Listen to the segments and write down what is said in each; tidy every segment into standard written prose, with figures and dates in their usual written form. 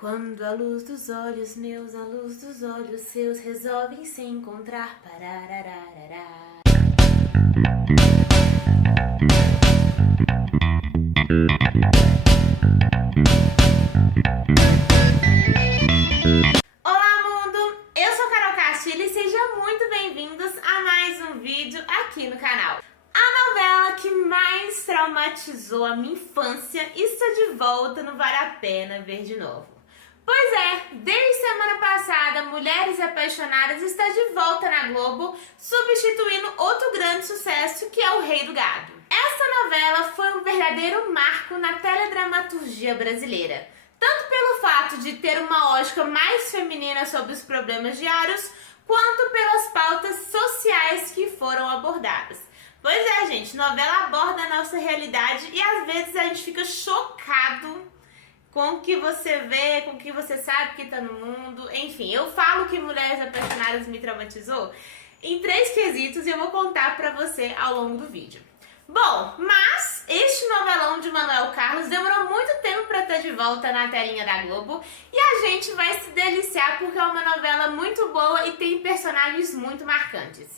Quando a luz dos olhos meus, a luz dos olhos seus resolvem se encontrar. Pararararará. Olá mundo, eu sou Carol Castilho e sejam muito bem-vindos a mais um vídeo aqui no canal. A novela que mais traumatizou a minha infância está de volta, não vale a pena ver de novo. Pois é, desde semana passada, Mulheres Apaixonadas está de volta na Globo, substituindo outro grande sucesso que é O Rei do Gado. Essa novela foi um verdadeiro marco na teledramaturgia brasileira, tanto pelo fato de ter uma ótica mais feminina sobre os problemas diários, quanto pelas pautas sociais que foram abordadas. Pois é, gente, novela aborda a nossa realidade e às vezes a gente fica chocado com o que você vê, com o que você sabe que tá no mundo. Enfim, eu falo que Mulheres Apaixonadas me traumatizou em 3 quesitos e eu vou contar pra você ao longo do vídeo. Bom, mas este novelão de Manuel Carlos demorou muito tempo pra estar de volta na telinha da Globo e a gente vai se deliciar porque é uma novela muito boa e tem personagens muito marcantes.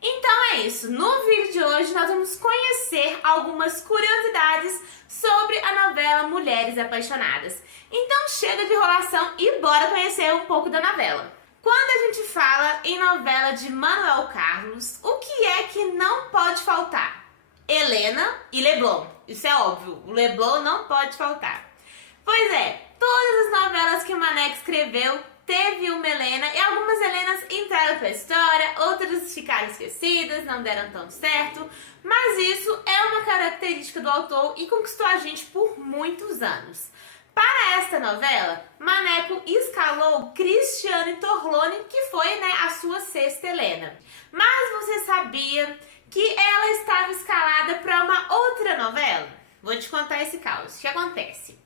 Então é isso, no vídeo de hoje nós vamos conhecer algumas curiosidades sobre a novela Mulheres Apaixonadas. Então chega de enrolação e bora conhecer um pouco da novela. Quando a gente fala em novela de Manuel Carlos, o que é que não pode faltar? Helena e Leblon, isso é óbvio, o Leblon não pode faltar. Pois é, todas as novelas que o Maneco escreveu teve uma Helena e algumas Helenas entraram pra história, outras ficaram esquecidas, não deram tão certo, mas isso é uma característica do autor e conquistou a gente por muitos anos. Para esta novela, Maneco escalou Cristiane Torlone, que foi a sua 6ª Helena. Mas você sabia que ela estava escalada para uma outra novela? Vou te contar esse caos. O que acontece?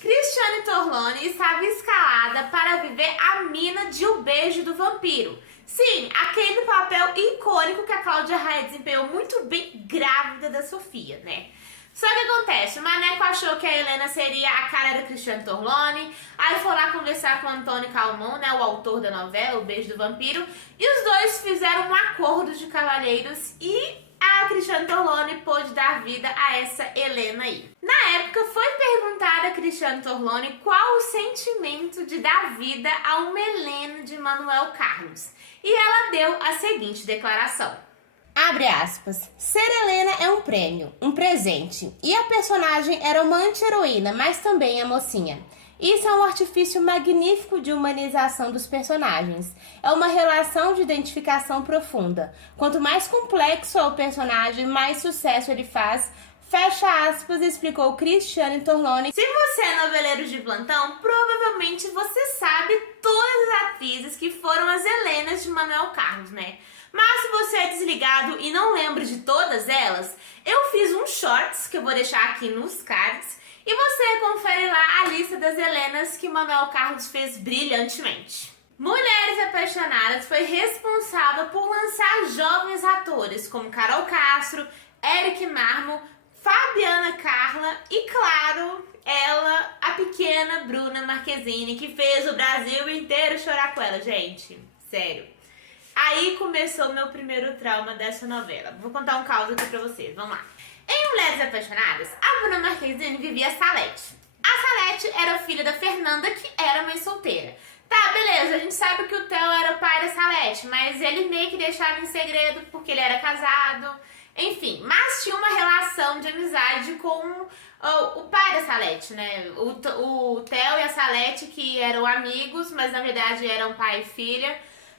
Cristiane Torlone estava escalada para viver a mina de O Beijo do Vampiro. Sim, aquele papel icônico que a Cláudia Raia desempenhou muito bem grávida da Sofia, né? Só que acontece, o Maneco achou que a Helena seria a cara da Cristiane Torlone, aí foi lá conversar com o Antônio Calmon, o autor da novela, O Beijo do Vampiro, e os dois fizeram um acordo de cavalheiros e a Cristiane Torlone pôde dar vida a essa Helena aí. Na época foi perguntada a Cristiane Torlone qual o sentimento de dar vida a uma Helena de Manuel Carlos. E ela deu a seguinte declaração. Abre aspas, ser Helena é um prêmio, um presente, e a personagem era uma anti-heroína, mas também a mocinha. Isso é um artifício magnífico de humanização dos personagens. É uma relação de identificação profunda. Quanto mais complexo é o personagem, mais sucesso ele faz. Fecha aspas, explicou Cristiane Torlone. Se você é noveleiro de plantão, provavelmente você sabe todas as atrizes que foram as Helenas de Manuel Carlos, né? Mas se você é desligado e não lembra de todas elas, eu fiz um shorts que eu vou deixar aqui nos cards e você confere lá a lista das Helenas que Manuel Carlos fez brilhantemente. Mulheres Apaixonadas foi responsável por lançar jovens atores como Carol Castro, Eric Marmo, Fabiana Carla e, claro, ela, a pequena Bruna Marquezine, que fez o Brasil inteiro chorar com ela, gente. Sério. Aí começou o meu primeiro trauma dessa novela. Vou contar um caos aqui pra vocês, vamos lá. Em Mulheres Apaixonadas, a Bruna Marquezine vivia a Salete. A Salete era filha da Fernanda, que era mãe solteira. Tá, beleza, a gente sabe que o Theo era o pai da Salete, mas ele meio que deixava em segredo porque ele era casado. Enfim, mas tinha uma relação de amizade com o pai da Salete, né? O Theo e a Salete, que eram amigos, mas na verdade eram pai e filha.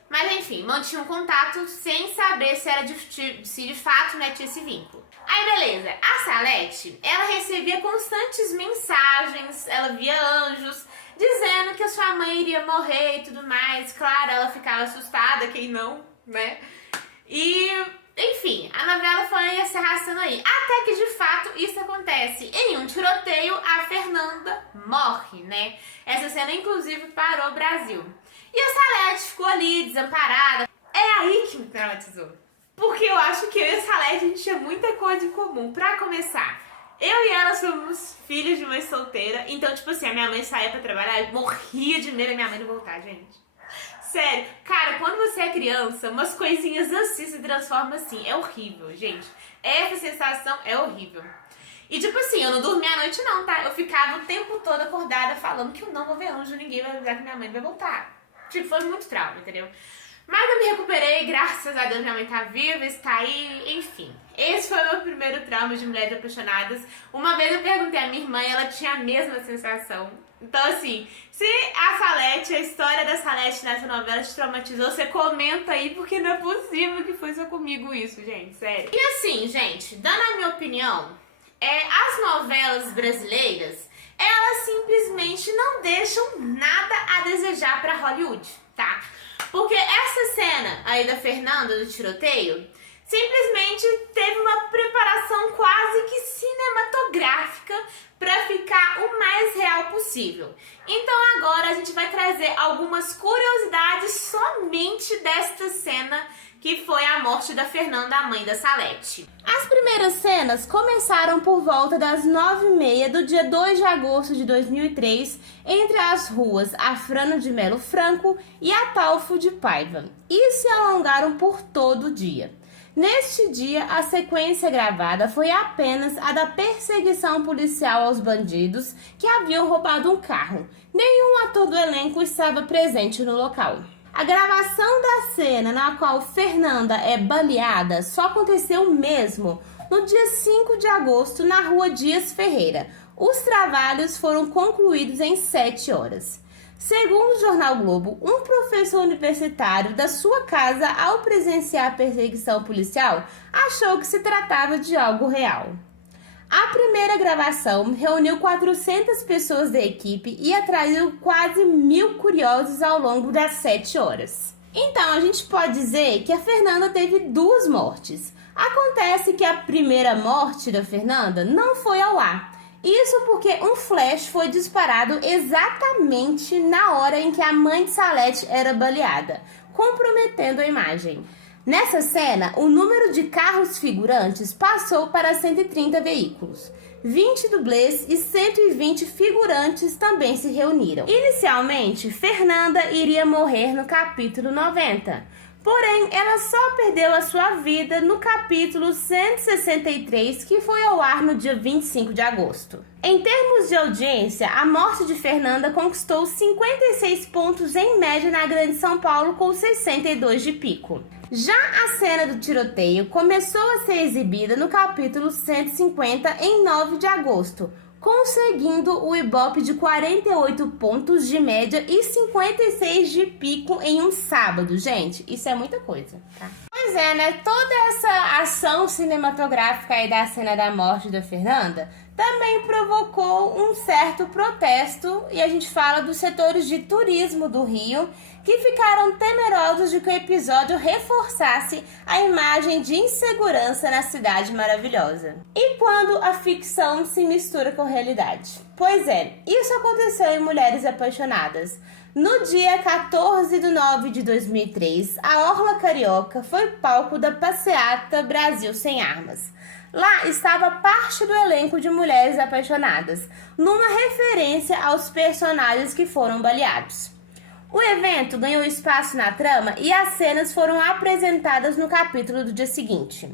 Mas enfim, mantinham contato sem saber se de fato tinha esse vínculo. Aí beleza, a Salete, ela recebia constantes mensagens, ela via anjos, dizendo que a sua mãe iria morrer e tudo mais. Claro, ela ficava assustada, quem não, né? E, enfim, a novela foi se arrastando aí. Até que, de fato, isso acontece. Em um tiroteio, a Fernanda morre, né? Essa cena, inclusive, parou o Brasil. E a Salete ficou ali, desamparada. É aí que me traumatizou. Porque eu acho que eu e a Salete, a gente tinha muita coisa em comum. Pra começar, Eu e ela somos filhos de mãe solteira, então, tipo assim, a minha mãe saía pra trabalhar e morria de medo da minha mãe não voltar, gente. Sério, cara, quando você é criança, umas coisinhas assim se transformam assim. É horrível, gente. Essa sensação é horrível. E tipo assim, eu não dormia à noite não, tá? Eu ficava o tempo todo acordada falando que eu não vou ver anjo, ninguém vai avisar que minha mãe vai voltar. Tipo, foi muito trauma, entendeu? Mas eu me recuperei, graças a Deus minha mãe tá viva, está aí, enfim. Esse foi o meu primeiro trauma de Mulheres Apaixonadas. Uma vez eu perguntei à minha irmã e ela tinha a mesma sensação. Então assim, se a Salete, a história da Salete nessa novela te traumatizou, você comenta aí, porque não é possível que foi só comigo isso, gente, sério. E assim, gente, dando a minha opinião, as novelas brasileiras, elas simplesmente não deixam nada a desejar pra Hollywood, tá? Porque essa cena aí da Fernanda, do tiroteio, simplesmente teve uma preparação quase que cinematográfica para ficar o mais real possível. Então agora a gente vai trazer algumas curiosidades somente desta cena, que foi a morte da Fernanda, a mãe da Salete. As primeiras cenas começaram por volta das 9h30 do dia 2 de agosto de 2003, entre as ruas Afrano de Melo Franco e Ataulfo de Paiva, e se alongaram por todo o dia. Neste dia, a sequência gravada foi apenas a da perseguição policial aos bandidos que haviam roubado um carro. Nenhum ator do elenco estava presente no local. A gravação da cena na qual Fernanda é baleada só aconteceu mesmo no dia 5 de agosto na rua Dias Ferreira. Os trabalhos foram concluídos em 7 horas. Segundo o jornal Globo, um professor universitário da sua casa, ao presenciar a perseguição policial, achou que se tratava de algo real. A primeira gravação reuniu 400 pessoas da equipe e atraiu quase 1.000 curiosos ao longo das 7 horas. Então, a gente pode dizer que a Fernanda teve 2 mortes. Acontece que a primeira morte da Fernanda não foi ao ar. Isso porque um flash foi disparado exatamente na hora em que a mãe de Salete era baleada, comprometendo a imagem. Nessa cena, o número de carros figurantes passou para 130 veículos. 20 dublês e 120 figurantes também se reuniram. Inicialmente, Fernanda iria morrer no capítulo 90. Porém, ela só perdeu a sua vida no capítulo 163, que foi ao ar no dia 25 de agosto. Em termos de audiência, a morte de Fernanda conquistou 56 pontos em média na Grande São Paulo, com 62 de pico. Já a cena do tiroteio começou a ser exibida no capítulo 150 em 9 de agosto, conseguindo o Ibope de 48 pontos de média e 56 de pico em um sábado. Gente, isso é muita coisa, tá? Pois é, né? Toda essa ação cinematográfica aí da cena da morte da Fernanda também provocou um certo protesto, e a gente fala dos setores de turismo do Rio, que ficaram temerosos de que o episódio reforçasse a imagem de insegurança na cidade maravilhosa. E quando a ficção se mistura com a realidade? Pois é, isso aconteceu em Mulheres Apaixonadas. No dia 14 de 9 de 2003, a Orla Carioca foi palco da passeata Brasil Sem Armas. Lá estava parte do elenco de Mulheres Apaixonadas, numa referência aos personagens que foram baleados. O evento ganhou espaço na trama e as cenas foram apresentadas no capítulo do dia seguinte.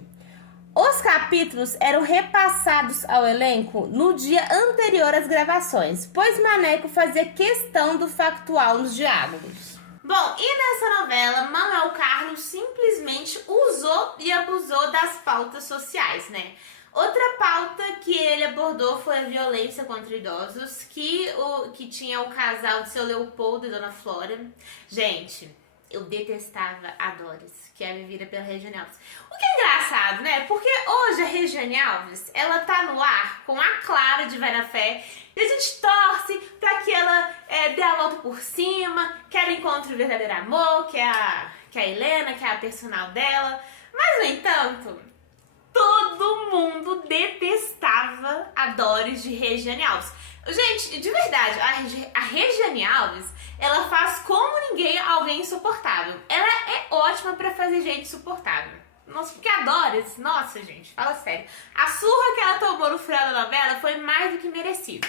Os capítulos eram repassados ao elenco no dia anterior às gravações, pois Maneco fazia questão do factual nos diálogos. Bom, e nessa novela, Manuel Carlos simplesmente usou e abusou das pautas sociais, né? Outra pauta que ele abordou foi a violência contra idosos, que tinha o casal de seu Leopoldo e Dona Flora. Gente, eu detestava a Doris, que é vivida pela Regiane Alves. O que é engraçado, né? Porque hoje a Regiane Alves, ela tá no ar com a Clara de Vai na Fé, e a gente torce pra que ela dê a volta por cima, que ela encontre o verdadeiro amor, que é a Helena, que é a personal dela. Mas, no entanto, todo mundo detestava a Doris de Regiane Alves. Gente, de verdade, a Regiane Alves, ela faz como ninguém alguém insuportável. Ela é ótima pra fazer gente insuportável. Nossa, porque adora esse... Nossa, gente, fala sério. A surra que ela tomou no final da novela foi mais do que merecido.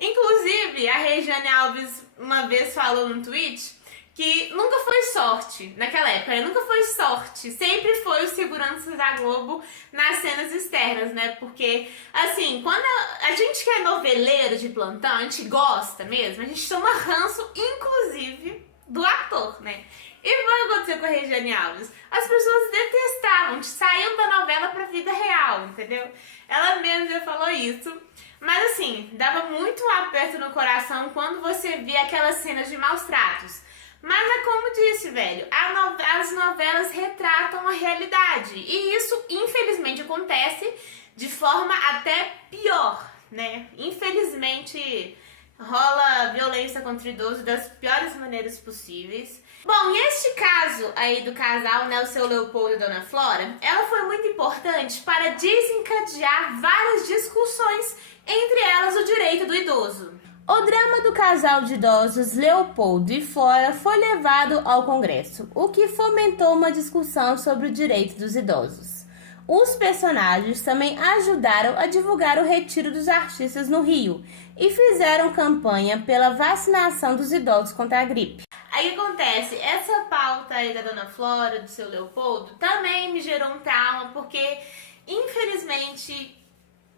Inclusive, a Regiane Alves uma vez falou no tweet que nunca foi sorte, naquela época, né? Nunca foi sorte, sempre foi os seguranças da Globo nas cenas externas, né? Porque, assim, quando a gente que é noveleiro de plantão, a gente gosta mesmo, a gente toma ranço, inclusive, do ator, né? E foi o que aconteceu com a Regiane Alves. As pessoas detestavam, saíam da novela pra vida real, entendeu? Ela mesma já falou isso. Mas assim, dava muito um aperto no coração quando você via aquelas cenas de maus tratos. Mas é como disse, velho, as novelas retratam a realidade. E isso, infelizmente, acontece de forma até pior, né? Infelizmente, rola violência contra idoso das piores maneiras possíveis. Bom, e este caso aí do casal, né, o seu Leopoldo e Dona Flora, ela foi muito importante para desencadear várias discussões, entre elas o direito do idoso. O drama do casal de idosos Leopoldo e Flora foi levado ao Congresso, o que fomentou uma discussão sobre o direito dos idosos. Os personagens também ajudaram a divulgar o retiro dos artistas no Rio e fizeram campanha pela vacinação dos idosos contra a gripe. Aí acontece, essa pauta aí da Dona Flora, do seu Leopoldo, também me gerou um trauma, porque infelizmente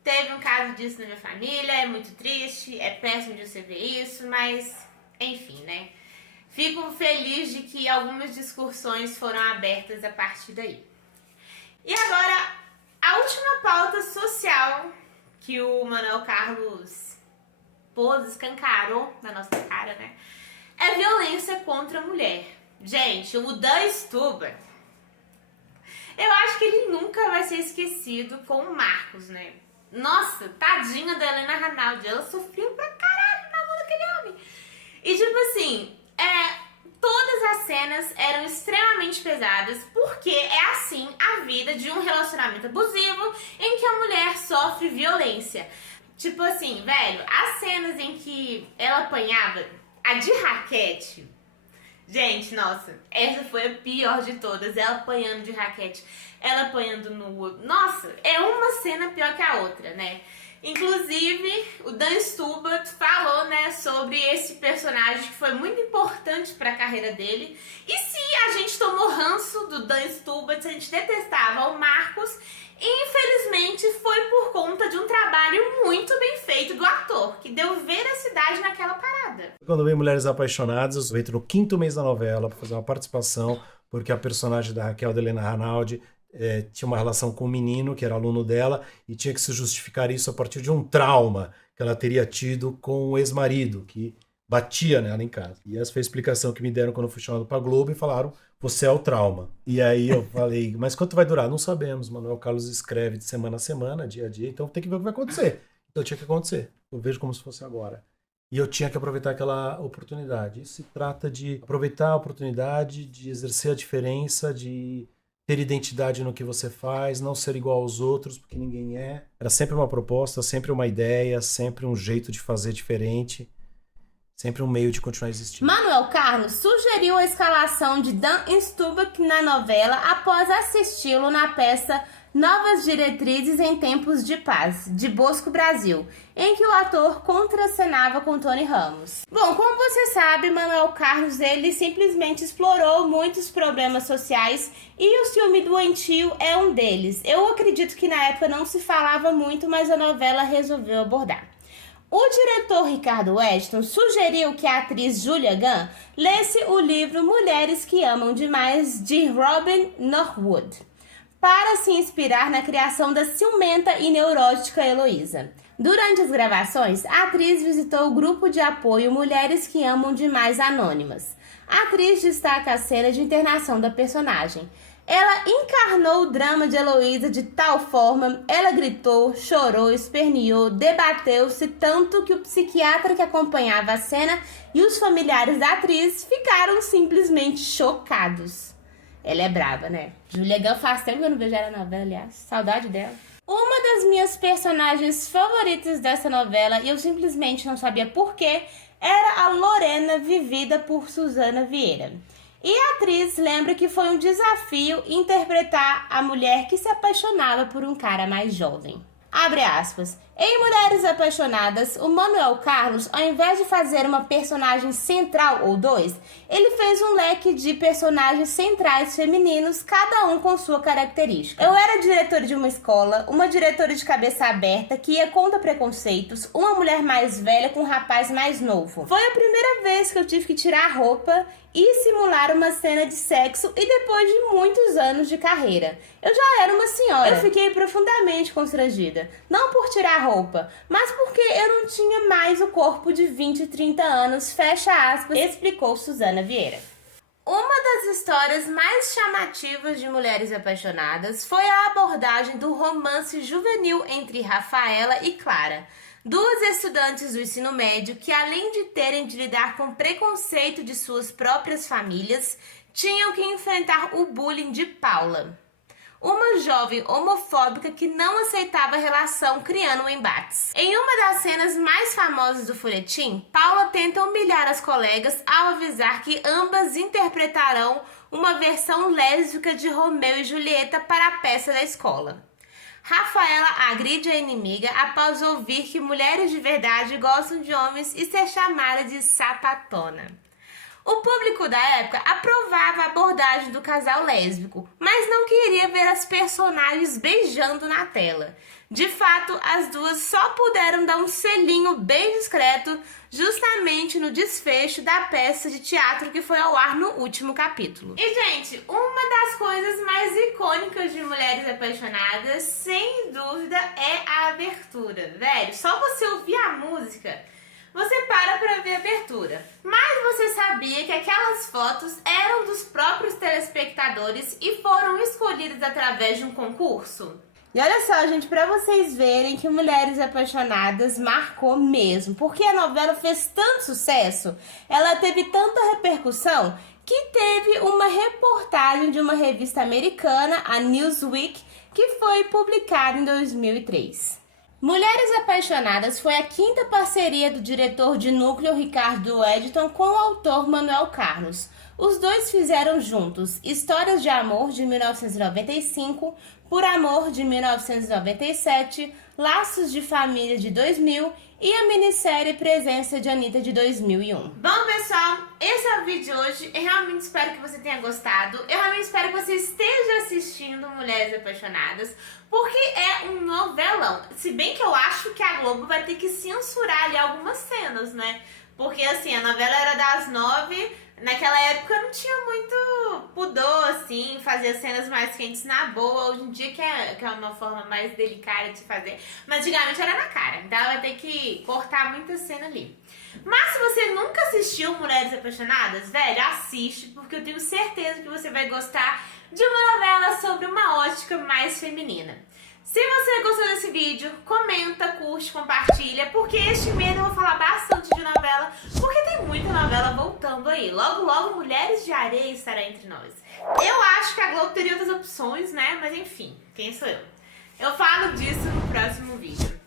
teve um caso disso na minha família, é muito triste, é péssimo de você ver isso, mas enfim, né? Fico feliz de que algumas discussões foram abertas a partir daí. E agora, a última pauta social que o Manuel Carlos escancarou na nossa cara, né? É violência contra a mulher. Gente, o Dan Stuber, eu acho que ele nunca vai ser esquecido com o Marcos, né? Nossa, tadinha da Helena Ranaldi, ela sofreu pra caralho na mão daquele homem. E tipo assim, todas as cenas eram extremamente pesadas, porque é assim a vida de um relacionamento abusivo em que a mulher sofre violência. Tipo assim, velho, as cenas em que ela apanhava, a de raquete, gente, nossa, essa foi a pior de todas, ela apanhando de raquete, ela apanhando nua, nossa, é uma cena pior que a outra, né? Inclusive, o Dan Stuber falou, né, sobre esse personagem que foi muito importante para a carreira dele. E se a gente tomou ranço do Dan Stuber, se a gente detestava o Marcos, infelizmente foi por conta de um trabalho muito bem feito do ator, que deu veracidade naquela parada. Quando vem Mulheres Apaixonadas, eu entro no 5º mês da novela para fazer uma participação, porque a personagem da Raquel de Helena Ranaldi tinha uma relação com um menino que era aluno dela e tinha que se justificar isso a partir de um trauma que ela teria tido com o ex-marido, que batia nela em casa. E essa foi a explicação que me deram quando eu fui chamado para Globo e falaram, você é o trauma. E aí eu falei, mas quanto vai durar? Não sabemos. Manuel Carlos escreve de semana a semana, dia a dia, então tem que ver o que vai acontecer. Então tinha que acontecer. Eu vejo como se fosse agora. E eu tinha que aproveitar aquela oportunidade. Isso se trata de aproveitar a oportunidade, de exercer a diferença, de ter identidade no que você faz, não ser igual aos outros, porque ninguém é. Era sempre uma proposta, sempre uma ideia, sempre um jeito de fazer diferente, sempre um meio de continuar existindo. Manuel Carlos sugeriu a escalação de Dan Stuber na novela após assisti-lo na peça Novas Diretrizes em Tempos de Paz, de Bosco Brasil, em que o ator contracenava com Tony Ramos. Bom, como você sabe, Manuel Carlos, ele simplesmente explorou muitos problemas sociais e o ciúme doentio é um deles. Eu acredito que na época não se falava muito, mas a novela resolveu abordar. O diretor Ricardo Weston sugeriu que a atriz Julia Gunn lesse o livro Mulheres que Amam Demais, de Robin Norwood, para se inspirar na criação da ciumenta e neurótica Heloísa. Durante as gravações, a atriz visitou o grupo de apoio Mulheres que Amam Demais Anônimas. A atriz destaca a cena de internação da personagem. Ela encarnou o drama de Heloísa de tal forma, ela gritou, chorou, esperneou, debateu-se tanto que o psiquiatra que acompanhava a cena e os familiares da atriz ficaram simplesmente chocados. Ela é braba, né? Julia Gunn faz tempo que eu não vejo ela na novela, aliás. Saudade dela. Uma das minhas personagens favoritas dessa novela, e eu simplesmente não sabia porquê, era a Lorena, vivida por Suzana Vieira. E a atriz lembra que foi um desafio interpretar a mulher que se apaixonava por um cara mais jovem. Abre aspas. Em Mulheres Apaixonadas, o Manuel Carlos, ao invés de fazer uma personagem central ou dois, ele fez um leque de personagens centrais femininos, cada um com sua característica. Eu era diretora de uma escola, uma diretora de cabeça aberta que ia contra preconceitos, uma mulher mais velha com um rapaz mais novo. Foi a primeira vez que eu tive que tirar a roupa e simular uma cena de sexo e depois de muitos anos de carreira. Eu já era uma senhora. Eu fiquei profundamente constrangida. Não por tirar a roupa, mas porque eu não tinha mais o corpo de 20 e 30 anos, fecha aspas, explicou Suzana Vieira. Uma das histórias mais chamativas de Mulheres Apaixonadas foi a abordagem do romance juvenil entre Rafaela e Clara, duas estudantes do ensino médio que, além de terem de lidar com preconceito de suas próprias famílias, tinham que enfrentar o bullying de Paula, uma jovem homofóbica que não aceitava a relação, criando embates. Em uma das cenas mais famosas do folhetim, Paula tenta humilhar as colegas ao avisar que ambas interpretarão uma versão lésbica de Romeu e Julieta para a peça da escola. Rafaela agride a inimiga após ouvir que mulheres de verdade gostam de homens e ser chamada de sapatona. O público da época aprovava a abordagem do casal lésbico, mas não queria ver as personagens beijando na tela. De fato, as duas só puderam dar um selinho bem discreto justamente no desfecho da peça de teatro que foi ao ar no último capítulo. E, gente, uma das coisas mais icônicas de Mulheres Apaixonadas, sem dúvida, é a abertura. Velho, só você ouvir a música, você para pra ver a abertura. Mas você sabia que aquelas fotos eram dos próprios telespectadores e foram escolhidas através de um concurso? E olha só, gente, pra vocês verem que Mulheres Apaixonadas marcou mesmo, porque a novela fez tanto sucesso, ela teve tanta repercussão, que teve uma reportagem de uma revista americana, a Newsweek, que foi publicada em 2003. Mulheres Apaixonadas foi a quinta parceria do diretor de núcleo Ricardo Edton com o autor Manuel Carlos. Os dois fizeram juntos Histórias de Amor, de 1995, Por Amor, de 1997, Laços de Família, de 2000 e a minissérie Presença de Anitta, de 2001. Bom, pessoal, esse é o vídeo de hoje. Eu realmente espero que você tenha gostado. Eu realmente espero que você esteja assistindo Mulheres Apaixonadas, porque é um novelão. Se bem que eu acho que a Globo vai ter que censurar ali algumas cenas, né? Porque, assim, a novela era das 9, naquela época não tinha muito pudor, assim, fazer cenas mais quentes na boa. Hoje em dia que é uma forma mais delicada de se fazer. Mas antigamente era na cara, então ela vai ter que cortar muita cena ali. Mas se você nunca assistiu Mulheres Apaixonadas, velho, assiste, porque eu tenho certeza que você vai gostar de uma novela sobre uma ótica mais feminina. Se você gostou desse vídeo, comenta, curte, compartilha, porque este mês eu vou falar bastante de novela, porque tem muita novela voltando aí. Logo, logo, Mulheres de Areia estará entre nós. Eu acho que a Globo teria outras opções, né? Mas enfim, quem sou eu? Eu falo disso no próximo vídeo.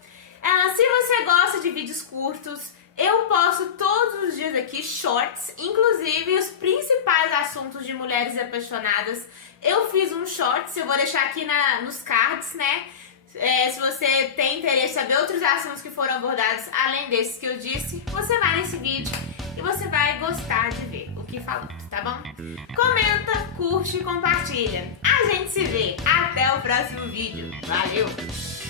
Se você gosta de vídeos curtos, eu posto todos os dias aqui shorts, inclusive os principais assuntos de Mulheres Apaixonadas. Eu fiz um shorts, eu vou deixar aqui nos cards, né? Se você tem interesse em saber outros assuntos que foram abordados, além desses que eu disse, você vai nesse vídeo e você vai gostar de ver o que falamos, tá bom? Comenta, curte e compartilha. A gente se vê. Até o próximo vídeo. Valeu!